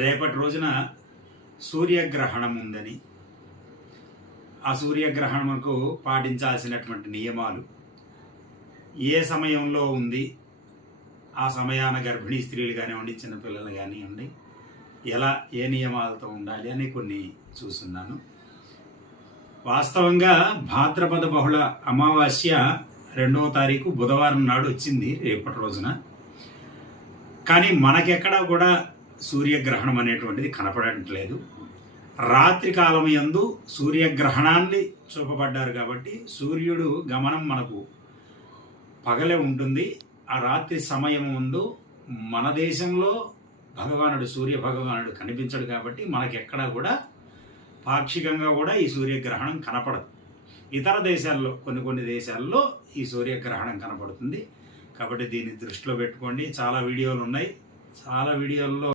రేపటి రోజున సూర్యగ్రహణం ఉందని, ఆ సూర్యగ్రహణముకు పాటించాల్సినటువంటి నియమాలు, ఏ సమయంలో ఉంది, ఆ సమయాన గర్భిణీ స్త్రీలు కానివ్వండి, చిన్నపిల్లలు కానివ్వండి, ఎలా ఏ నియమాలతో ఉండాలి అని కొన్ని చూస్తున్నాను. వాస్తవంగా భాద్రపద బహుళ అమావాస్య 2వ తారీఖు బుధవారం నాడు వచ్చింది రేపటి రోజున. కానీ మనకెక్కడా కూడా సూర్యగ్రహణం అనేటువంటిది కనపడట్లేదు. రాత్రి కాలం యందు సూర్యగ్రహణాన్ని చూపబడ్డారు కాబట్టి సూర్యుడు గమనం మనకు పగలే ఉంటుంది. ఆ రాత్రి సమయం ముందు మన దేశంలో భగవానుడు సూర్య భగవానుడు కనిపించడు కాబట్టి మనకెక్కడా కూడా పాక్షికంగా కూడా ఈ సూర్యగ్రహణం కనపడదు. ఇతర దేశాల్లో కొన్ని దేశాల్లో ఈ సూర్యగ్రహణం కనపడుతుంది. కాబట్టి దీన్ని దృష్టిలో పెట్టుకోండి. చాలా వీడియోలు ఉన్నాయి. చాలా వీడియోల్లో